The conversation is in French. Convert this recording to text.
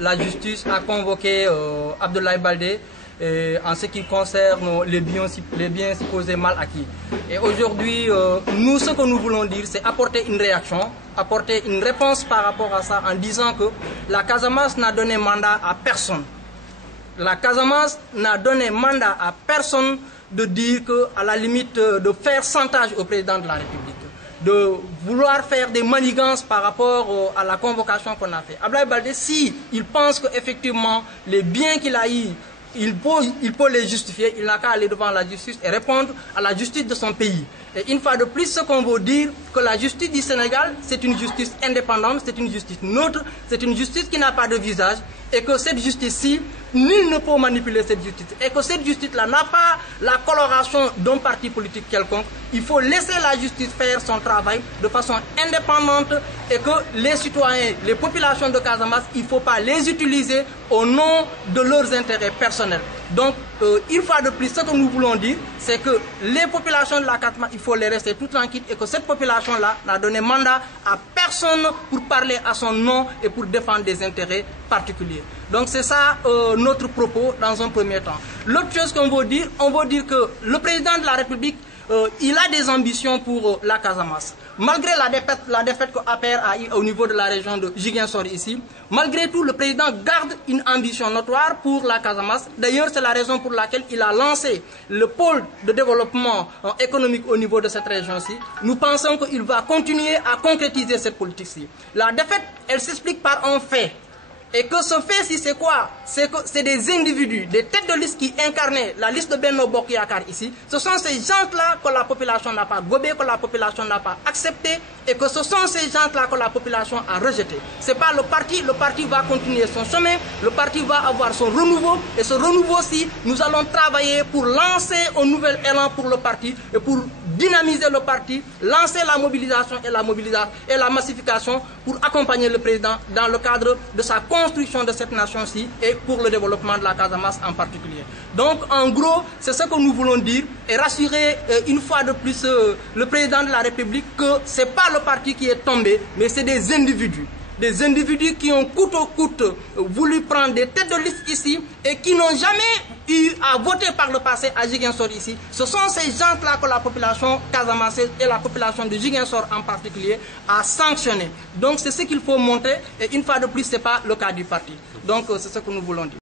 La justice a convoqué Abdoulaye Baldé en ce qui concerne les biens supposés mal acquis. Et aujourd'hui, nous, ce que nous voulons dire, c'est apporter une réaction, apporter une réponse par rapport à ça en disant que la Casamance n'a donné mandat à personne. La Casamance n'a donné mandat à personne de dire qu'à la limite de faire chantage au président de la République, de vouloir faire des manigances par rapport à la convocation qu'on a fait. Abdoulaye Baldé, si il pense qu'effectivement les biens qu'il a eu, il peut les justifier, il n'a qu'à aller devant la justice et répondre à la justice de son pays. Et une fois de plus, ce qu'on veut dire, que la justice du Sénégal, c'est une justice indépendante, c'est une justice neutre, c'est une justice qui n'a pas de visage, et que cette justice-ci, nul ne peut manipuler cette justice. Et que cette justice-là n'a pas la coloration d'un parti politique quelconque. Il faut laisser la justice faire son travail de façon indépendante et que les citoyens, les populations de Casamance, il ne faut pas les utiliser au nom de leurs intérêts personnels. Donc, une fois de plus, ce que nous voulons dire, c'est que les populations de la Casamance, il faut les rester tout tranquilles et que cette population-là n'a donné mandat à personne pour parler à son nom et pour défendre des intérêts particuliers. Donc, c'est ça notre propos dans un premier temps. L'autre chose qu'on veut dire, on veut dire que le président de la République, il a des ambitions pour la Casamance. Malgré la défaite que APR a eu au niveau de la région de Ziguinchor ici, malgré tout, le président garde une ambition notoire pour la Casamance. D'ailleurs, c'est la raison pour laquelle il a lancé le pôle de développement économique au niveau de cette région-ci. Nous pensons qu'il va continuer à concrétiser cette politique-ci. La défaite, elle s'explique par un fait. Et que ce fait-ci, c'est quoi? C'est que c'est des individus, des têtes de liste qui incarnaient la liste de Benno Bokk Yakaar ici. Ce sont ces gens-là que la population n'a pas gobé, que la population n'a pas accepté, et que ce sont ces gens-là que la population a rejeté. C'est pas le parti va continuer son chemin, le parti va avoir son renouveau, et ce renouveau-ci, nous allons travailler pour lancer un nouvel élan pour le parti, et pour dynamiser le parti, lancer la mobilisation et la massification pour accompagner le président dans le cadre de sa construction de cette nation-ci et pour le développement de la Casamance en particulier. Donc, en gros, c'est ce que nous voulons dire et rassurer une fois de plus le président de la République que ce n'est pas le parti qui est tombé, mais c'est des individus. Des individus qui ont coûte que coûte voulu prendre des têtes de liste ici et qui n'ont jamais eu à voter par le passé à Ziguinchor ici. Ce sont ces gens-là que la population casamançaise et la population de Ziguinchor en particulier a sanctionné. Donc c'est ce qu'il faut montrer et une fois de plus, ce n'est pas le cas du parti. Donc c'est ce que nous voulons dire.